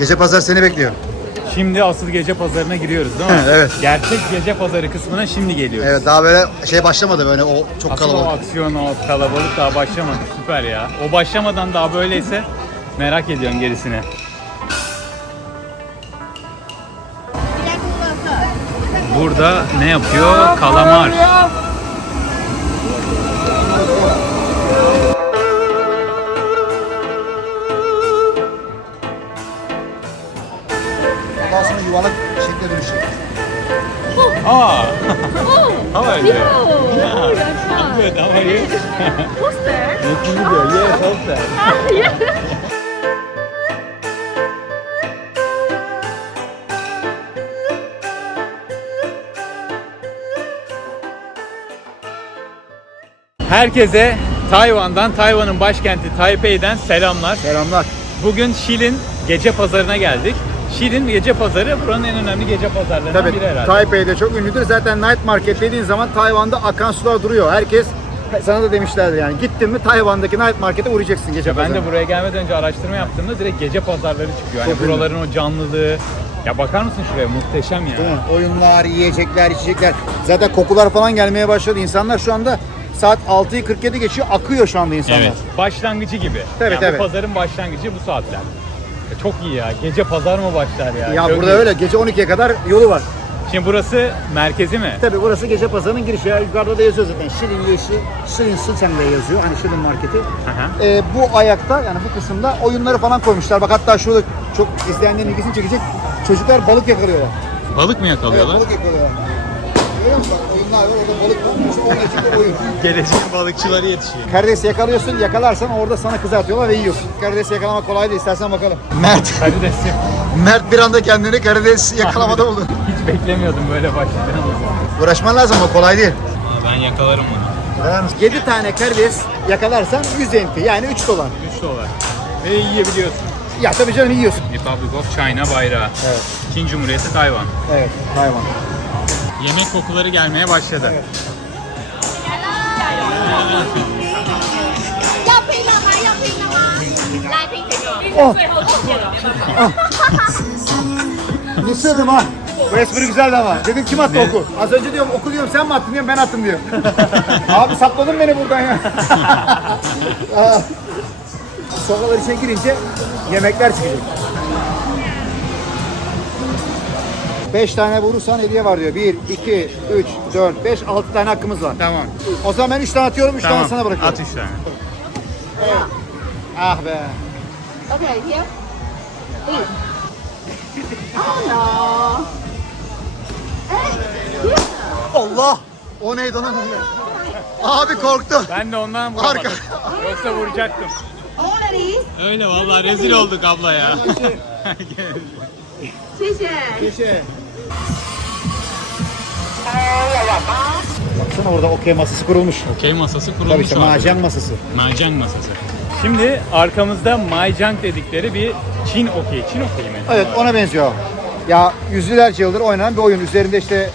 Gece pazar seni bekliyor. Şimdi asıl gece pazarına giriyoruz değil mi? Evet. Gerçek gece pazarı kısmına şimdi geliyoruz. Evet daha böyle şey başlamadı böyle o çok Asıl o kalabalık. aksiyon, o kalabalık daha başlamadı. Süper ya. O başlamadan daha böyleyse merak ediyorum gerisini. Burada ne yapıyor? Kalamar. Yuvarlak şekle dönüşecek. Aa. How are you? Oh, Yeah. I'm good. How are you? Who's there? To meet you. Yes. Ah, yeah. Herkese Tayvan'dan, Tayvan'ın başkenti Taipei'den selamlar. Selamlar. Bugün Şilin gece pazarına geldik. Şilin gece pazarı buranın en önemli gece pazarlarından Tabii biri herhalde. Taipei'de çok ünlüdür. Zaten night market dediğin zaman Tayvan'da akan sular duruyor. Herkes sana da demişlerdi yani gittin mi Tayvan'daki night markete uğrayacaksın gece ben pazarına. de buraya gelmeden önce araştırma yaptığımda direkt gece pazarları çıkıyor. Hani Çok ünlü. buraların o canlılığı. Ya bakar mısın şuraya muhteşem ya. Değil mi? Oyunlar, yiyecekler, içecekler. Zaten kokular falan gelmeye başladı. İnsanlar şu anda saat 6'yı 47 geçiyor. Akıyor şu anda insanlar. Evet. Başlangıcı gibi. Tabii, yani tabii. Bu pazarın başlangıcı bu saatler. Çok iyi ya. Gece pazar mı başlar ya? Ya Çok burada iyi. öyle gece 12'ye kadar yolu var. Şimdi burası merkezi mi? Tabii burası gece pazarının girişi. Ya Yukarıda da yazıyor zaten. Şirin Yeşil, Şirin Sıçan diye yazıyor. Hani Şirin Marketi. Ee, bu ayakta yani bu kısımda oyunları falan koymuşlar. Bak hatta şurada çok izleyenlerin ilgisini çekecek. Çocuklar balık yakalıyorlar. Balık mı Evet, yakalıyorlar? balık yakalıyorlar. Görüyor musun? Oyunlar var. Orada balık var. İşte onun için de oyun. Geleceğin balıkçıları yetişiyor. Karides yakalıyorsun, yakalarsan orada sana kızartıyorlar ve yiyorsun. Karides yakalamak kolay değil, istersen bakalım. Mert, Karidesim. Mert bir anda kendini karides yakalamada buldu. Hiç beklemiyordum böyle başlayacağını. Uğraşman lazım o kolay değil. Ben yakalarım bunu. 7 tane karides yakalarsan 100 NT yani 3 dolar. 3 dolar. Ve yiyebiliyorsun. Ya tabii canım yiyorsun. Republic of China bayrağı. Evet. Çin Cumhuriyeti Tayvan. Evet, hayvan. Yemek kokuları gelmeye başladı. Evet. Oh. Ah. oh. Mısırdım ha. Bu espri güzeldi ama. Dedim kim attı oku? Az önce diyorum oku diyorum sen mi attın diyorum ben attım diyor. Abi sapladın beni buradan ya. Ah. Sokaklar içine girince yemekler çıkacak. 5 tane vurursan hediye var diyor. 1, 2, 3, 4, 5, 6 tane hakkımız var. Tamam. O zaman ben 3 tane atıyorum, 3 tane sana bırakıyorum. At 3 tane. Ah be. Okay, here. Oh no. Hey, here. Allah! O neydi lan? Abi korktu. Ben de ondan vuramadım. Arka. Yoksa vuracaktım. All of these. Öyle vallahi rezil olduk abla ya. 谢谢。Bir şey. Baksana orada okey masası kurulmuş. Okey masası Tabii kurulmuş işte orada. masası. Mahjong masası. Şimdi arkamızda Mahjong dedikleri bir Çin okey. Çin okey mi? Evet ona benziyor. Ya yüzlerce yıldır oynanan bir oyun. Üzerinde işte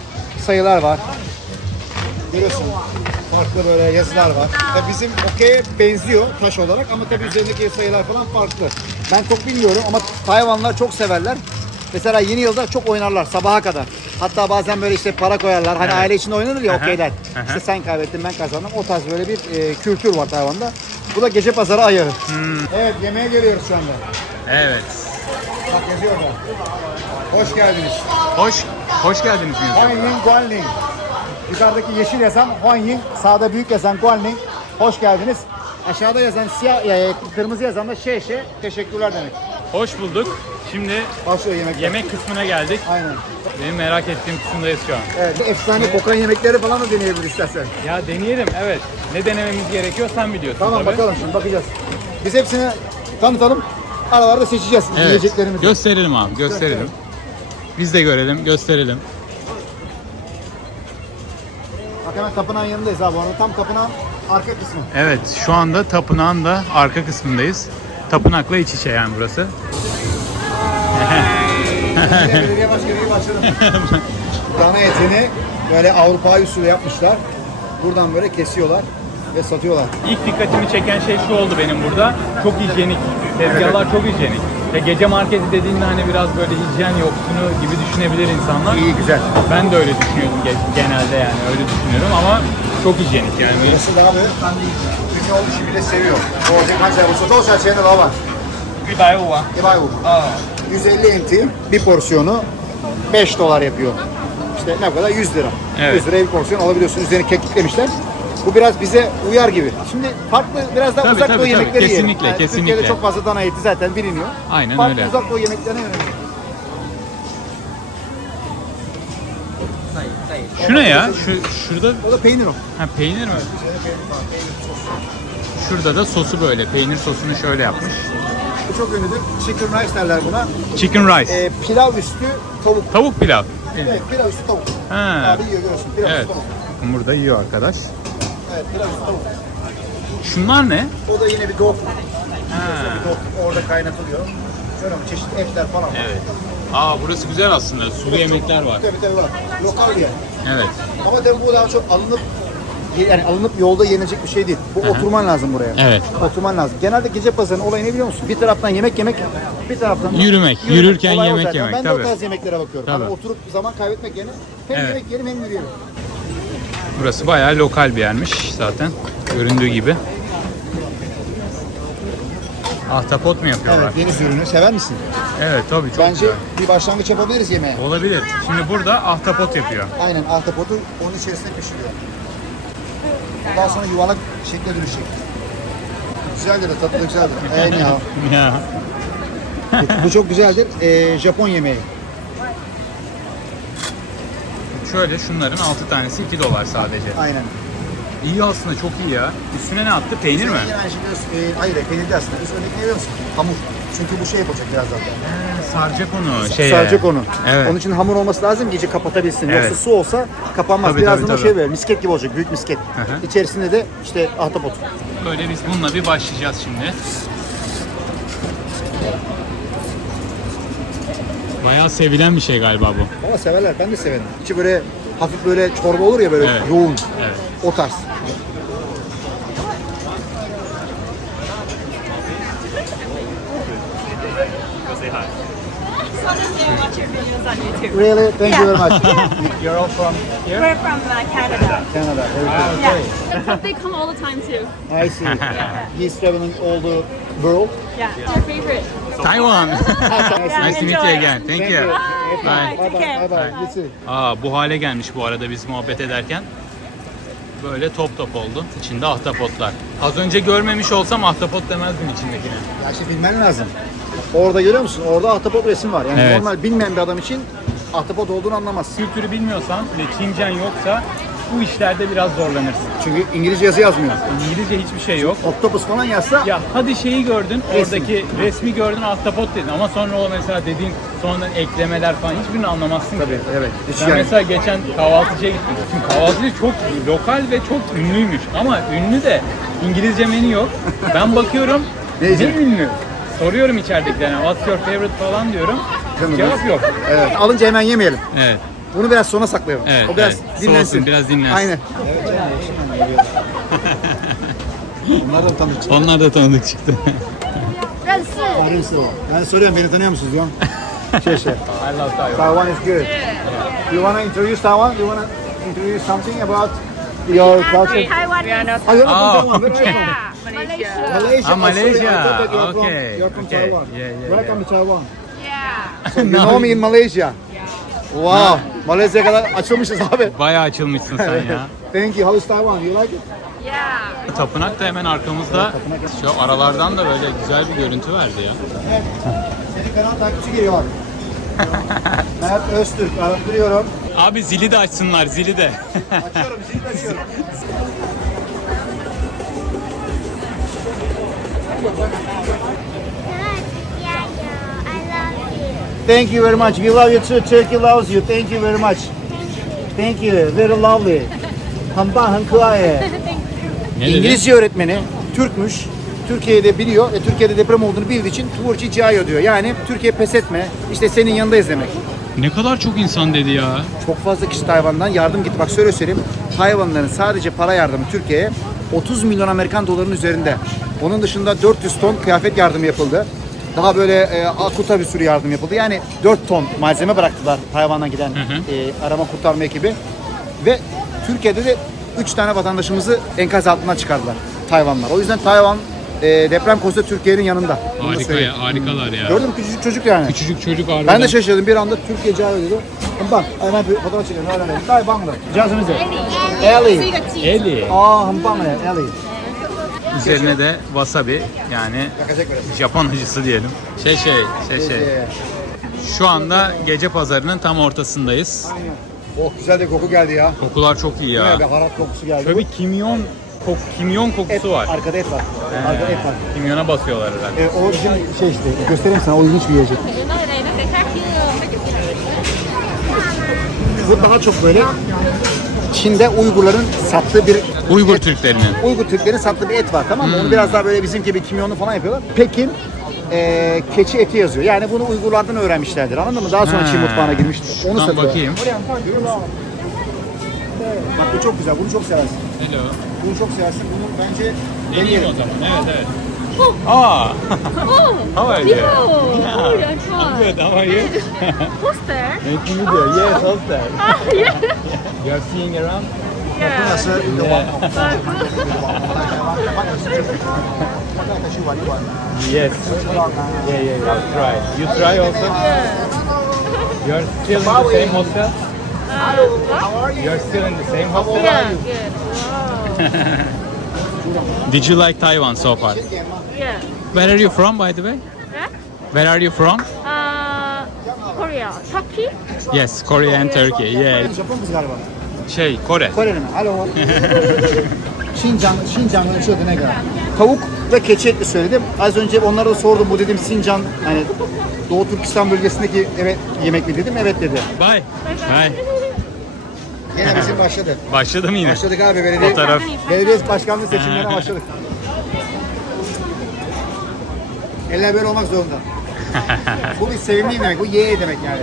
sayılar var. Görüyorsun. Farklı böyle yazılar var. Tabii bizim okey benziyor taş olarak ama tabii üzerindeki sayılar falan farklı. Ben çok bilmiyorum ama Tayvanlılar çok severler. Mesela yeni yılda çok oynarlar sabaha kadar. Hatta bazen böyle işte para koyarlar. Hani Evet. aile içinde oynanır ya Aha, okeyler. aha. İşte sen kaybettin ben kazandım. O tarz böyle bir e, kültür var Tayvan'da. Bu da gece pazarı ayarı. Hmm. Evet yemeğe geliyoruz şu anda. Evet. Bak yazıyor orada. Hoş geldiniz. Hoş hoş geldiniz Huan yazıyor. Yin Guanling. Yukarıdaki yeşil yazan Huan Yin, sağda büyük yazan Guanling. Hoş geldiniz. Aşağıda yazan siyah, e, kırmızı yazan da şey şey, teşekkürler demek. Hoş bulduk. Şimdi Başlıyor yemekler. yemek kısmına geldik. Aynen. Benim merak ettiğim kısımdayız şu an. Evet, efsane kokan yemekleri falan da deneyebiliriz istersen. Ya deneyelim evet. Ne denememiz gerekiyor sen biliyorsun Tamam tabii. bakalım şimdi bakacağız. Biz hepsini tanıtalım. Aralarda seçeceğiz Evet. yiyeceklerimizi. Gösterelim abi gösterelim. Biz de görelim gösterelim. Bak hemen tapınağın yanındayız abi. Orada tam tapınağın arka kısmı. Evet şu anda tapınağın da arka kısmındayız. Tapınakla iç içe yani burası. Yine belediye başkanı gibi başladım. Dana etini böyle Avrupa usulü yapmışlar. Buradan böyle kesiyorlar ve satıyorlar. İlk dikkatimi çeken şey şu oldu benim burada. Çok hijyenik. Tezgahlar çok hijyenik. İşte gece marketi dediğinde hani biraz böyle hijyen yoksunu gibi düşünebilir insanlar. İyi güzel. Ben de öyle düşünüyordum ge- genelde yani öyle düşünüyorum ama çok hijyenik yani. Burası daha böyle ünlü olduğu için bile seviyor. O yüzden kaç lira? Bu da çeyreğinde daha var. 1 百五啊。 150 MT bir porsiyonu 5 dolar yapıyor. İşte ne kadar 100 lira. Evet. 100 liraya bir porsiyon alabiliyorsun. Üzerine kekiklemişler. Bu biraz bize uyar gibi. Şimdi farklı biraz daha Tabii, uzak tabii, doğu tabii. yemekleri yiyelim. Kesinlikle, Yani kesinlikle. Türkiye'de çok fazla dana eti zaten biliniyor. Aynen farklı öyle. uzak doğu yemeklerine yönelik. Şu ne ya? Şu şurada O da peynir o. ha peynir mi? Şurada da sosu böyle. Peynir sosunu şöyle yapmış. Bu çok ünlüdür. Chicken rice derler buna. Chicken rice. Ee, pilav üstü tavuk. Tavuk pilav. Evet, pilav üstü tavuk. Ha. Abi yiyor görüyorsun. Pilav Evet. üstü tavuk. Burada yiyor arkadaş. Evet, pilav üstü tavuk. Şunlar ne? O da yine bir dog. Ha. Bir dog orada kaynatılıyor. Şöyle bir çeşitli etler falan. var. Evet. Aa burası güzel aslında. Sulu yemekler var. Tabii tabii var. Lokal yer. Evet. Ama tabii bu daha çok alınıp yani alınıp yolda yenilecek bir şey değil. Bu oturman lazım buraya. Evet. Oturman lazım. Genelde gece pazarının olayı ne biliyor musun? Bir taraftan yemek yemek, bir taraftan Yürümek. Yürürken Olay o yemek zaten. yemek, Ben de tabii. o tarz yemeklere bakıyorum. Tabii. Hani oturup zaman kaybetmek yerine hem Evet. yemek yiyelim hem yürüyelim. Burası bayağı lokal bir yermiş zaten. Göründüğü gibi. Ahtapot mu yapıyorlar? Evet, deniz ürünü sever misin? Evet tabii çok Bence güzel. bir başlangıç yapabiliriz yemeğe. Olabilir. Şimdi burada ahtapot yapıyor. Aynen ahtapotu onun içerisine pişiriyor. Ondan sonra yuvarlak şekle dönüşecek. Güzeldir de da güzeldir. Anyhow. Ya. Bu çok güzeldir. Ee, Japon yemeği. Şöyle şunların 6 tanesi 2 dolar sadece. Aynen. İyi aslında çok iyi ya. Üstüne ne attı? Peynir mi? Aynı şey biliyorsun. Ee, hayır, peynir değil aslında. Üstüne ne biliyor musun? Hamur. Çünkü bu şey yapacak birazdan. Saracak onu. Şeye. Saracak onu. Evet. Onun için hamur olması lazım ki iyice kapatabilsin. Evet. Yoksa su olsa kapanmaz. Tabii, birazdan tabii, o tabii. şey böyle misket gibi olacak. Büyük misket. hı. İçerisinde de işte ahtapot. Böyle biz bununla bir başlayacağız şimdi. Bayağı sevilen bir şey galiba bu. Ama severler. Ben de severim. İçi böyle hafif böyle çorba olur ya böyle Evet. yoğun. Evet. O tarz. Really? Thank you very much. You're all from here? We're from uh, Canada. Canada. Very good. Yeah. They come all the time too. I see. He's traveling all the world. Yeah. What's your favorite? Taiwan. nice to meet you again. Thank you. Bye. Bye. Bye bye. Bye bye. You too. Aa bu hale gelmiş bu arada biz muhabbet ederken. Böyle top top oldu. İçinde ahtapotlar. Az önce görmemiş olsam ahtapot demezdim içindekine. Ya işte bilmen lazım. Orada görüyor musun? Orada ahtapot resim var. Yani Evet. normal bilmeyen bir adam için ahtapot olduğunu anlamaz. Kültürü bilmiyorsan ve Çincen yoksa bu işlerde biraz zorlanırsın. Çünkü İngilizce yazı yazmıyor. İngilizce hiçbir şey yok. Octopus falan yazsa Ya hadi şeyi gördün, Resmi. oradaki resmi gördün ahtapot dedin ama sonra o mesela dediğin sonradan eklemeler falan hiçbirini anlamazsın Tabii, ki. evet. Hiç Ben yani- mesela geçen kahvaltıcıya gittim. Şimdi kahvaltıcı çok lokal ve çok ünlüymüş ama ünlü de İngilizce menü yok. Ben bakıyorum Ne ünlü? Soruyorum içeridekilerine what's your favorite falan diyorum. Canım Cevap yok. evet. alınca hemen yemeyelim. Evet. Bunu biraz sona saklayalım. Evet, o biraz evet. dinlensin. Soğusun, biraz dinlensin. Aynen. Onlar da tanıdık çıktı. Onlar da tanıdık çıktı. Arısı o. Ben soruyorum beni tanıyor musunuz diyorum. şey şey. I love Taiwan. Taiwan is good. You wanna introduce Taiwan? You wanna introduce something about your culture? Taiwan. We are not. Ah, you're not Oh. from Taiwan. Where are you from? Yeah. Malaysia. Malaysia. Ah, sorry, Malaysia. that you're from- Okay, You're from okay. Taiwan. Yeah, yeah, Welcome to Taiwan. Yeah. So you know me in Malaysia. Wow. Malezya'ya kadar açılmışız abi. Bayağı açılmışsın sen ya. Thank you. How is Taiwan? You like it? Yeah. Tapınak da hemen arkamızda. Şu aralardan da böyle güzel bir görüntü verdi ya. Evet. Senin kanal takipçi geliyor. Mert Öztürk. Arattırıyorum. Abi zili de açsınlar zili de. Açıyorum. Zil açıyorum. Thank you very much. We love you too. Turkey loves you. Thank you very much. Thank you. Very lovely. Hamba hankuaye. İngilizce öğretmeni Türkmüş. Türkiye'de biliyor ve Türkiye'de deprem olduğunu bildiği için Tuğurci Cihayo diyor. Yani Türkiye pes etme, işte senin yanındayız demek. Ne kadar çok insan dedi ya. Çok fazla kişi Tayvan'dan yardım gitti. Bak şöyle söyleyeyim. Tayvanların sadece para yardımı Türkiye'ye 30 milyon Amerikan dolarının üzerinde. Onun dışında 400 ton kıyafet yardımı yapıldı. Daha böyle e, akuta bir sürü yardım yapıldı. Yani 4 ton malzeme bıraktılar Tayvan'dan giden hı hı. E, arama kurtarma ekibi. Ve Türkiye'de de 3 tane vatandaşımızı enkaz altından çıkardılar Tayvanlar. O yüzden Tayvan e, deprem konusunda Türkiye'nin yanında. Harika ya, harikalar ya. Gördün mü küçücük çocuk yani. Küçücük çocuk harbiden. Ben de şaşırdım bir anda Türkiye cahil dedi. Bak, hemen bir fotoğraf çekelim. Tayvanlı. Cihazınızı. Eli. Eli. Aa, hımbang ya, Eli. Üzerine de wasabi yani. Japon acısı diyelim. Şey şey şey şey. Şu anda gece pazarının tam ortasındayız. Oh güzel de koku geldi ya. Kokular çok iyi ya. Bir baharat kokusu geldi. Şöyle bir kimyon kok, kimyon et, kokusu var. Arkada et var. Arkada et var. Kimyona basıyorlar herhalde. Ee, o bizim şey işte göstereyim sana o ilginç bir yiyecek. Bu daha çok böyle Çin'de Uygurların sattığı bir Uygur et- Türklerinin. Uygur Türklerin sattığı bir et var tamam mı? Onu biraz daha böyle bizim gibi kimyonlu falan yapıyorlar. Pekin e, keçi eti yazıyor. Yani bunu Uygurlardan öğrenmişlerdir anladın mı? Daha sonra Ha. Çin mutfağına girmiştir. Onu Şuradan satıyorlar. bakayım. Bak bu çok güzel. Bunu çok seversin. Hello. Bunu çok seversin. Bunu bence deneyelim. o zaman. Evet evet. Aa. How are you? Oh, Yeah. oh, yeah, I'm good. How are you? Poster. Nice to meet you. Yes, how's that? Ah, yeah. You are seeing around? Yeah. Burası. Yes. Yeah, yeah, yeah. I'll try. You try also? Yeah. You are still in the same hostel? Uh, what? You are still in the same hostel? Yeah, good. Wow. Did you like Taiwan so far? Yeah. Where are you from, by the way? Huh? Where are you from? Uh, Korea. Turkey? Yes, Korea and Turkey. Yeah. Japon kız galiba. Şey, Kore. Koreli mi? Alo. Şincan, Şincan'ın adı ne kadar? Tavuk ve keçi etli söyledim. Az önce onlara da sordum bu dedim Sincan hani Doğu Türkistan bölgesindeki evet yemek mi dedim evet dedi. Bye. Bye. Yine bizim başladı. Başladı mı yine? Başladık abi belediye. Fotoğraf. Belediye başkanlığı seçimlerine başladık. Eller böyle olmak zorunda. bu bir sevimliyim demek, bu ye demek yani.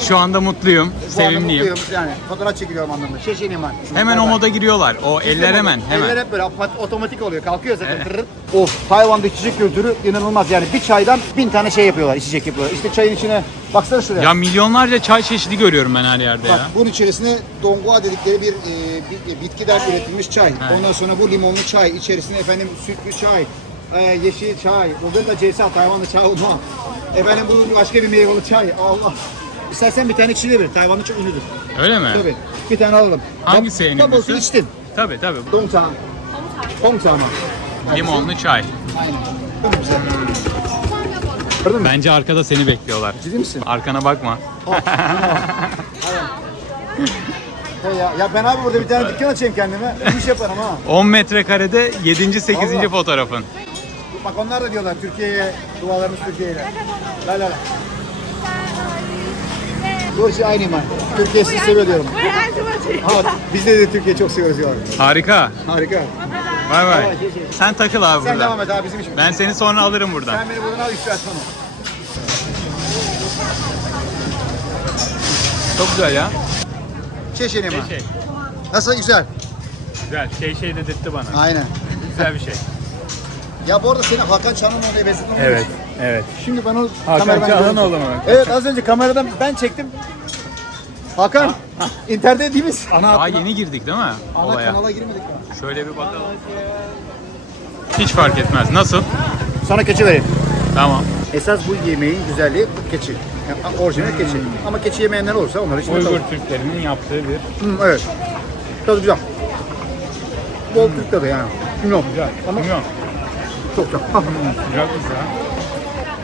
Şu anda mutluyum, Bu anda sevimliyim. mutluyum yani. Fotoğraf çekiliyorum anlamında. Şeşeniyim ben. Hemen o moda giriyorlar. O eller hemen, Eller hemen. hep böyle otomat- otomatik oluyor. Kalkıyor zaten. Tırırırt. Of Tayvan'da içecek kültürü inanılmaz. Yani bir çaydan bin tane şey yapıyorlar, içecek yapıyorlar. İşte çayın içine baksana şuraya. Ya milyonlarca çay çeşidi görüyorum ben her yerde Bak ya. bunun içerisine dongua dedikleri bir, e, bir- bitkiden üretilmiş çay. Ondan sonra bu limonlu çay, içerisine efendim sütlü çay, e, yeşil çay. Burada da cesa Tayvanlı çay olma. Efendim bu başka bir meyveli çay. Allah. İstersen bir tane içine bir. Tayvanlı çok ünlüdür. Öyle mi? Tabii. Bir tane alalım. Hangisi en Double ünlüsü? içtin. Tabii tabii. Dongcha mı? Limonlu çay. Aynen. Çok güzel. Gördün mü? Bence arkada seni bekliyorlar. Ciddi misin? Arkana bakma. He ya, ya ben abi burada bir tane dükkan açayım kendime. Bir iş yaparım ha. 10 metrekarede 7. 8. Vallahi. fotoğrafın. Bak onlar da diyorlar Türkiye'ye, dualarımız Türkiye'yle. La la la. Bu şey aynı iman. Türkiye sizi seviyor diyorum. Ha, biz de, de Türkiye'yi çok seviyoruz diyorlar. Harika. Harika. Bay bay. Sen takıl abi Sen devam burada. et abi bizim için. Ben seni sonra alırım buradan. Sen beni buradan al üstü açmanı. Çok güzel ya. Çeşeni Şey iman. şey. Nasıl güzel? Güzel. Şey şey dedirtti bana. Aynen. Güzel bir şey. Ya bu arada seni Hakan Çananoğlu'ya benzettim. Evet. Evet. Şimdi ben o Hakan kameradan Çağlanoğlu mu? Evet az önce kameradan ben çektim. Hakan, internette değil misin? Ana, Daha yeni girdik değil mi ana olaya? kanala girmedik mi? Şöyle bir bakalım. Hiç fark etmez. Nasıl? Sana keçi vereyim. Tamam. Esas bu yemeğin güzelliği keçi. Yani orijinal keçi. Ama keçi yemeyenler olursa onlar için de Uygur tavuk. Türklerinin yaptığı bir Hı, evet. Tadı güzel. Bol Türk tadı yani. Bilmiyorum. güzel. Ama Bilmiyorum. Çok güzel. Sıcakmış ya.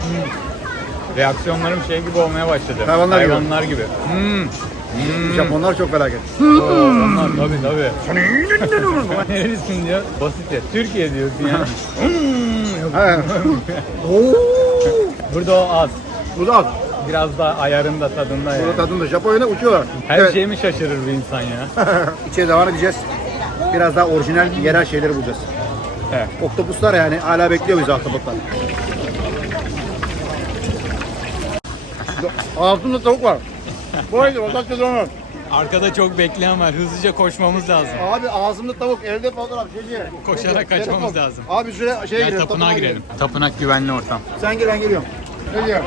Hmm. Reaksiyonlarım şey gibi olmaya başladı. Hayvanlar gibi. Hayvanlar gibi. Hmm. Japonlar çok felaket. Oo, onlar tabii tabii. Nerelisin diyor. Basit ya. Türkiye diyorsun ya. Hmm. Evet. Oo. Burada o az. Bu da az. Biraz daha ayarında tadında yani. Burada tadında Japonya'da uçuyorlar. Her evet. şeye mi şaşırır bir insan ya? İçeri devam edeceğiz. Biraz daha orijinal yerel şeyleri bulacağız. Evet. Oktopuslar yani hala bekliyor bizi ahtapotlar. Altında tavuk var. O dakika sonra. Arkada çok bekleyen var. Hızlıca koşmamız lazım. Abi ağzımda tavuk, elde fotoğraf, şey diye. Koşarak Telefon. kaçmamız lazım. Abi şuraya şeye Gel girelim. tapınağa girelim. Tapınak güvenli ortam. Sen gir ben geliyorum. Geliyorum.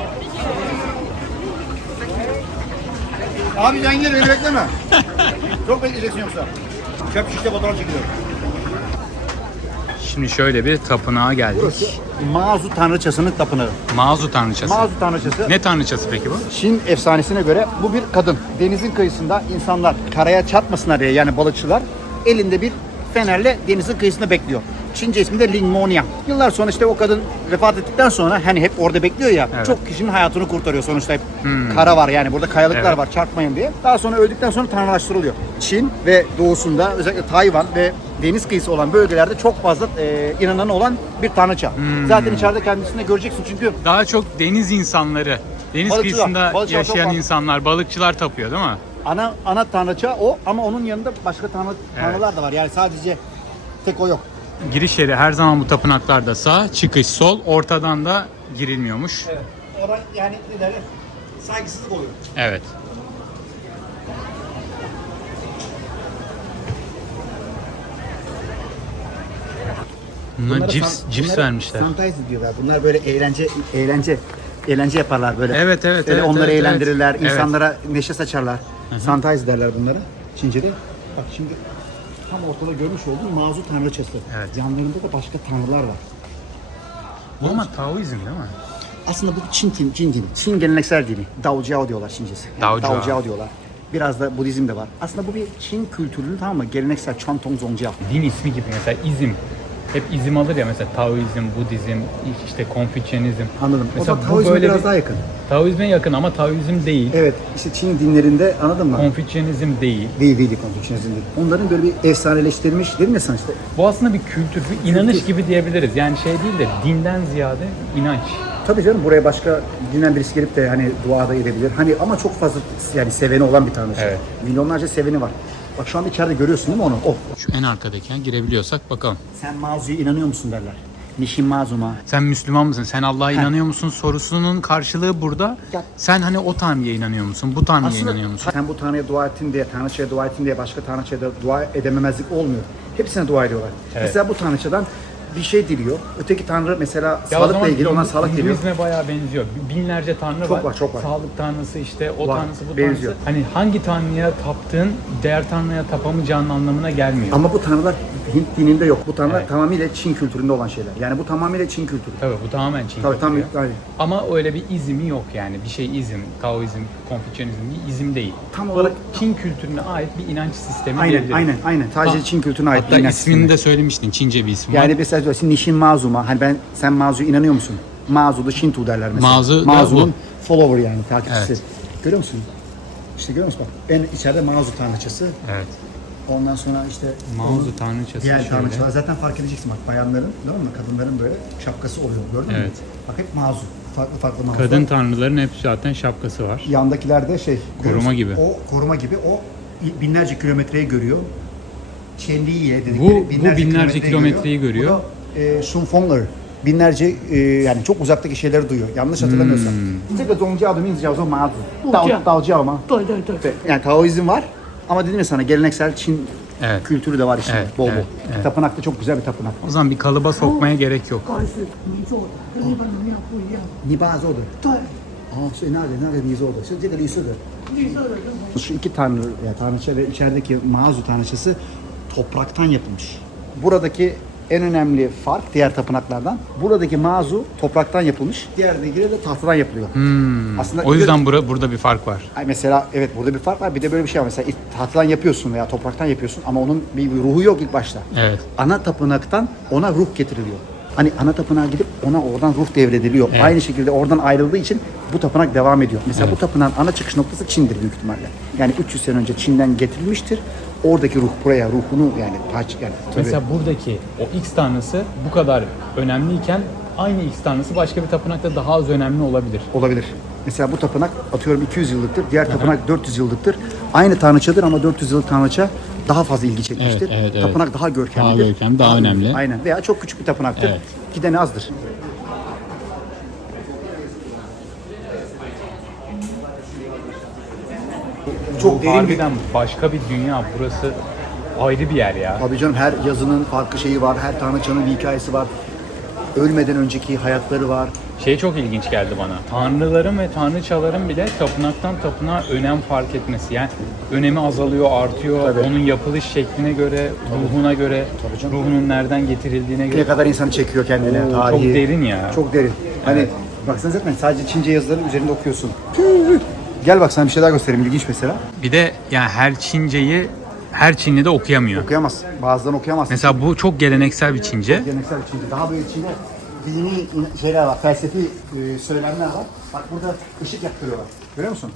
Abi sen gir beni bekleme. Çok bekleyeceksin yoksa. Çöp şişte fotoğraf çekiyorum. Şimdi şöyle bir tapınağa geldik. Burası Mazu Tanrıçası'nın tapınağı. Mazu tanrıçası. Mazu Tanrıçası. Ne tanrıçası peki bu? Çin efsanesine göre bu bir kadın. Denizin kıyısında insanlar karaya çarpmasınlar diye yani balıkçılar elinde bir fenerle denizin kıyısında bekliyor. Çince ismi de Ling Monia. Yıllar sonra işte o kadın vefat ettikten sonra hani hep orada bekliyor ya Evet. çok kişinin hayatını kurtarıyor. Sonuçta hep kara var yani burada kayalıklar Evet. var çarpmayın diye. Daha sonra öldükten sonra tanrılaştırılıyor. Çin ve doğusunda özellikle Tayvan ve deniz kıyısı olan bölgelerde çok fazla e, inananı olan bir tanrıça. Zaten içeride kendisini de göreceksin çünkü Daha çok deniz insanları, deniz Balıkçılar, kıyısında balıkçılar yaşayan insanlar, balıkçılar tapıyor değil mi? Ana ana tanrıça o ama onun yanında başka tanrı, tanrılar da var. Yani sadece tek o yok. Giriş yeri her zaman bu tapınaklarda sağ, çıkış sol, ortadan da girilmiyormuş. Evet. Orada yani ne derler? Saygısızlık oluyor. Evet. Bunlar Bunlara cips, san- cips bunlara vermişler. Sanitize diyorlar. Bunlar böyle eğlence eğlence eğlence yaparlar böyle. Evet, evet, Böyle evet, onları evet, eğlendirirler. evet. insanlara neşe saçarlar. Sanitize derler bunları Çince'de. Bak şimdi tam ortada görmüş olduğun mazu tanrıçası. Evet. Yanlarında da başka tanrılar var. Bu ama Taoizm değil mi? Aslında bu Çin, Çin, Çin dini. Çin geleneksel dini. Dao Jiao diyorlar Çincesi. Dao Jiao. Dao Jiao diyorlar. Biraz da Budizm de var. Aslında bu bir Çin kültürünün tamam mı? Geleneksel Chuan Tong Zong Jiao. Din ismi gibi mesela izim. Hep izim alır ya mesela Taoizm, Budizm, işte Konfüçyanizm. Anladım. Mesela o da Taoizm'e biraz bir- daha yakın. Taoizm'e yakın ama Taoizm değil. Evet, işte Çin dinlerinde anladın mı? Konfüçyanizm değil. Değil değil Konfüçyüsün değil. Onların böyle bir efsaneleştirilmiş dedim ya sana işte. Bu aslında bir kültür, bir inanış gibi diyebiliriz. Yani şey değil de dinden ziyade inanç. Tabii canım buraya başka dinden birisi gelip de hani dua da edebilir. Hani ama çok fazla yani seveni olan bir tanrıça. Evet. Milyonlarca seveni var. Bak şu anda içeride görüyorsun değil mi onu? Oh. Şu en arkadayken girebiliyorsak bakalım. Sen Mazu'ya inanıyor musun derler. Nişin Mazuma. Sen Müslüman mısın? Sen Allah'a inanıyor musun? Sorusunun karşılığı burada. Ya- Sen hani o Tanrı'ya inanıyor musun? Bu Tanrı'ya Aslında inanıyor musun? sen bu tanrıya dua ettin diye, tanrıçaya dua ettin diye başka tanrıçaya da dua edememezlik olmuyor. Hepsine dua ediyorlar. Evet. Mesela bu tanrıçadan bir şey diliyor. Öteki tanrı mesela Ya sağlıkla ilgili ona sağlık diliyor. Hinduizme bayağı benziyor. Binlerce tanrı Çok var. var, çok var. Sağlık tanrısı işte o Var, tanrısı bu benziyor. tanrısı. Hani hangi tanrıya taptığın diğer tanrıya tapamayacağın anlamına gelmiyor. Ama bu tanrılar Hint dininde yok. Bu tanrılar Evet. tamamıyla Çin kültüründe olan şeyler. Yani bu tamamıyla Çin kültürü. Tabii bu tamamen Çin Tabii tam kültürü. Ama öyle bir izimi yok yani. Bir şey izim, Taoizm, Konfüçyanizm bir izim değil. Tam olarak- Çin kültürüne ait bir inanç sistemi aynen diyebiliriz. aynen aynen. Sadece Ha- Çin kültürüne ait Hatta bir inanç ismini sistemi. de söylemiştin. Çince bir isim var. Yani mesela diyorsun Nishin Mazuma. Hani ben sen Mazu'ya inanıyor musun? Mazu da Shinto derler mesela. Mazu da Mazu'nun follower yani takipçisi. Görüyor musun? İşte görüyor musun bak. En içeride Mazu tanrıçası. Evet. Ondan sonra işte Mauzu tanrıçası diğer şöyle. tanrıçalar zaten fark edeceksin bak bayanların değil mi? Kadınların böyle şapkası oluyor gördün mü? Evet. Bak hep Mazu. Farklı farklı Mazu'lar. Kadın tanrıların hep zaten şapkası var. Yandakiler de şey görüyor musun? gibi. O koruma gibi. O binlerce kilometreyi görüyor. Çenliye dedikleri Bu- bu binlerce kilometreyi görüyor. Bu da e, Sunfonger. Binlerce e, yani çok uzaktaki şeyleri duyuyor. Yanlış hatırlamıyorsam. Hmm. 这个宗教的名字叫做马祖，道道教吗？对对对， Yani Taoizm var ama dedim ya sana geleneksel Çin Evet. kültürü de var içinde Evet, bol bol. evet, evet. Tapınak da çok güzel bir tapınak. O zaman bir kalıba sokmaya gerek yok. 不好意思，泥做的，跟一般的庙不一样。泥巴做的。对，哦，所以那个那个泥做的，是这个绿色的。绿色的跟红 Şu iki tanrı, yani tanrıça ve içerideki Mazu tanrıçası topraktan yapılmış. Buradaki en önemli fark diğer tapınaklardan. Buradaki Mazu topraktan yapılmış. Diğerdekileri de tahtadan yapılıyor. Aslında O yüzden bura, burada bir fark var. Ay mesela evet burada bir fark var. Bir de böyle bir şey var. Mesela tahtadan yapıyorsun veya topraktan yapıyorsun ama onun bir, bir ruhu yok ilk başta. Evet. Ana tapınaktan ona ruh getiriliyor. Hani ana tapınağa gidip ona oradan ruh devrediliyor. Evet. Aynı şekilde oradan ayrıldığı için bu tapınak devam ediyor. Mesela bu tapınağın ana çıkış noktası Çin'dir büyük ihtimalle. Yani 300 sene önce Çin'den getirilmiştir. Oradaki ruh buraya ruhunu yani taç yani tabii. Mesela buradaki o X tanrısı bu kadar önemliyken aynı X tanrısı başka bir tapınakta daha az önemli olabilir. olabilir. Mesela bu tapınak atıyorum 200 yıllıktır. Diğer tapınak 400 yıllıktır. Aynı tanrıçadır ama 400 yıllık tanrıça daha fazla ilgi çekmiştir. Evet, evet, evet. Tapınak daha görkemlidir. Daha görkemli, daha önemli. Aynen. Veya çok küçük bir tapınaktır. Evet. Gideni azdır. Çok derin bir... Harbiden başka bir dünya. Burası ayrı bir yer ya. Tabii canım her yazının farklı şeyi var. Her tanrıçanın bir hikayesi var. Ölmeden önceki hayatları var. Şey çok ilginç geldi bana. Tanrıların ve tanrıçaların bile tapınaktan tapınağa önem fark etmesi. Yani önemi azalıyor, artıyor. Tabii. Onun yapılış şekline göre, ruhuna göre, Tabii canım. ruhunun nereden getirildiğine göre. Ne kadar insanı çekiyor kendine, Oo, tarihi. çok derin ya. Çok derin. Hani Evet. baksana zaten sadece Çince yazıların üzerinde okuyorsun. Tüh! Gel bak sana bir şey daha göstereyim ilginç mesela. Bir de yani her Çinceyi her Çinli de okuyamıyor. Okuyamaz. Bazılarını okuyamaz. Mesela bu çok geleneksel bir Çince. Geleneksel Çince. Daha böyle Çin'de dini in- şeyler var, felsefi e, söylemler var. Bak burada ışık yaktırıyorlar. Görüyor musun?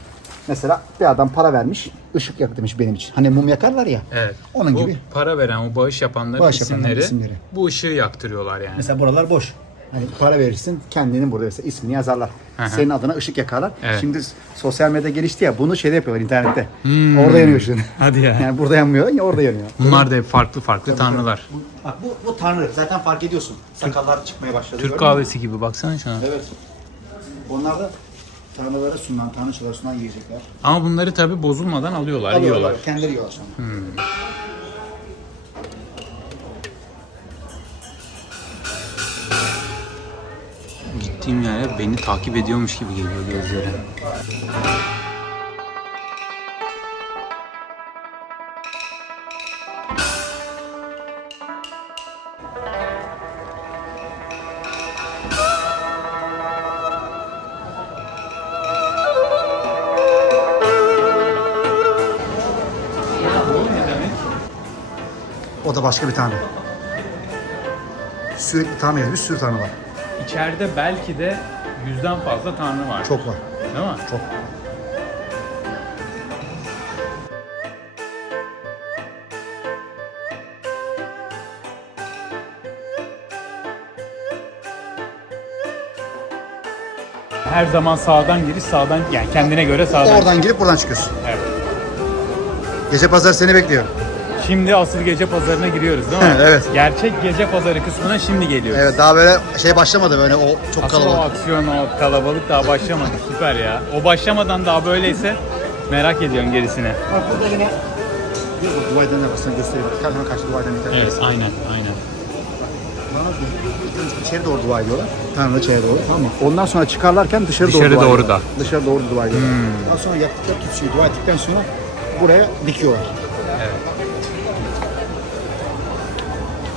Mesela bir adam para vermiş, ışık yak demiş benim için. Hani mum yakarlar ya. Evet. Onun bu gibi. para veren, o bağış yapanların Bağış yapanların isimleri, isimleri. bu ışığı yaktırıyorlar yani. Mesela buralar boş. Hani para verirsin, kendinin burada mesela ismini yazarlar. hı. Senin adına ışık yakarlar. Evet. Şimdi sosyal medya gelişti ya, bunu şeyde yapıyorlar internette. Orada yanıyor. Hmm. Hadi ya. Yani burada yanmıyor, ya orada yanıyor. Bunlar da hep farklı farklı tanrılar. Bu, bak bu, bu tanrı. Zaten fark ediyorsun. Sakallar çıkmaya başladı. Türk kahvesi gibi baksana şuna. Evet. Onlar da tanrılara sunulan, tanrıçalara sunulan yiyecekler. Ama bunları tabi bozulmadan alıyorlar, Alıyorlar, yiyorlar. Kendileri yiyorlar sonra. Gittiğim yere beni takip ediyormuş gibi geliyor gözleri. O da başka bir tanrı. Sürekli tanrı bir sürü tanrı var. İçeride belki de yüzden fazla tanrı var. Çok var. Değil mi? Çok. Her zaman sağdan giriş, sağdan yani kendine göre sağdan. Oradan girip buradan çıkıyorsun. Evet. Gece pazar seni bekliyor. Şimdi asıl gece pazarına giriyoruz değil mi? Evet. Gerçek gece pazarı kısmına şimdi geliyoruz. Evet daha böyle şey başlamadı böyle o çok Asıl o kalabalık. aksiyon, o kalabalık daha başlamadı. Süper ya. O başlamadan daha böyleyse merak ediyorum gerisini. Bak burada yine bu duvardan yapısını göstereyim. Bak hemen karşı duvardan bir tane. Evet, aynen, aynen. İçeri doğru dua ediyorlar. Tanrı içeri doğru tamam mı? Ondan sonra çıkarlarken dışarı, Dışarı doğru dua doğru ediyorlar. da. Dışarı doğru dua ediyorlar. Daha sonra yaptıkları tutsuyu dua ettikten sonra buraya dikiyorlar. Evet.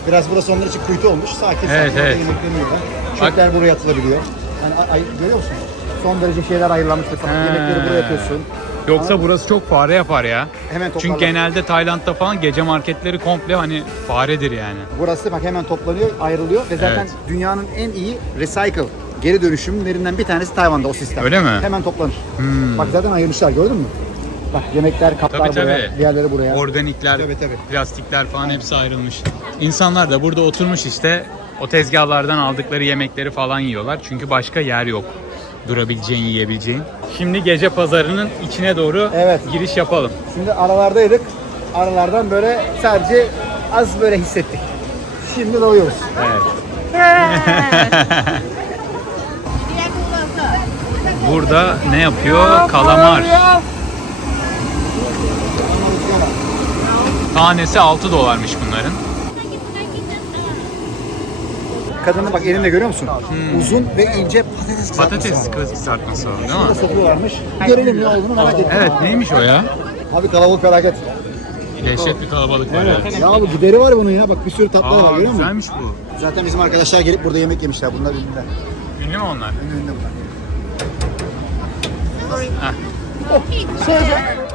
Biraz burası onlar için kuytu olmuş. Sakin Evet, sakin evet. yiyorlar. Çöpler buraya atılabiliyor. Yani ay, görüyor musun? Son derece şeyler ayrılamış. Mesela Ha. yemekleri buraya atıyorsun. Yoksa burası çok fare yapar ya. Hemen Çünkü toparlan. genelde Tayland'da falan gece marketleri komple hani faredir yani. Burası bak hemen toplanıyor, ayrılıyor ve zaten Evet. dünyanın en iyi recycle geri dönüşümlerinden bir tanesi Tayvan'da o sistem. Öyle mi? Hemen toplanır. Bak zaten ayırmışlar gördün mü? Bak yemekler, kaplar Tabii, tabii. buraya, diğerleri buraya. Organikler, Tabii, tabii. plastikler falan hepsi ayrılmış. İnsanlar da burada oturmuş işte o tezgahlardan aldıkları yemekleri falan yiyorlar. Çünkü başka yer yok durabileceğin, yiyebileceğin. Şimdi gece pazarının içine doğru Evet. giriş yapalım. Şimdi aralardaydık. Aralardan böyle sadece az böyle hissettik. Şimdi dalıyoruz. Evet. Burada ne yapıyor? Kalamar. Tanesi 6 dolarmış bunların. Kadını bak elinde görüyor musun? Uzun ve ince patates kızartması Patates kızartması var değil mi? satıyorlarmış. Görelim ne olduğunu merak ettim. Evet neymiş o ya? Abi kalabalık felaket. Dehşet bir kalabalık var. Evet. Ya bu gideri var bunun ya. Bak bir sürü tatlıları var görüyor musun? güzelmiş bu. Zaten bizim arkadaşlar gelip burada yemek yemişler. Bunlar ünlüler. Ünlü mü onlar? Ünlü ünlü bunlar. Heh. Bu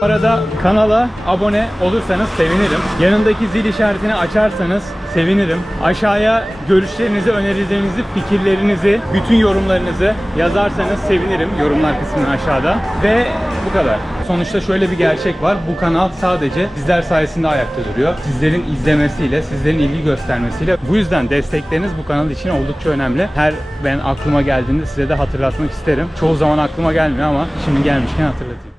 arada kanala abone olursanız sevinirim. Yanındaki zil işaretini açarsanız sevinirim. Aşağıya görüşlerinizi, önerilerinizi, fikirlerinizi, bütün yorumlarınızı yazarsanız sevinirim yorumlar kısmına aşağıda. Ve bu kadar. Sonuçta şöyle bir gerçek var. Bu kanal sadece sizler sayesinde ayakta duruyor. Sizlerin izlemesiyle, sizlerin ilgi göstermesiyle. Bu yüzden destekleriniz bu kanal için oldukça önemli. Her ben aklıma geldiğinde size de hatırlatmak isterim. Çoğu zaman aklıma gelmiyor ama şimdi gelmişken hatırlatayım.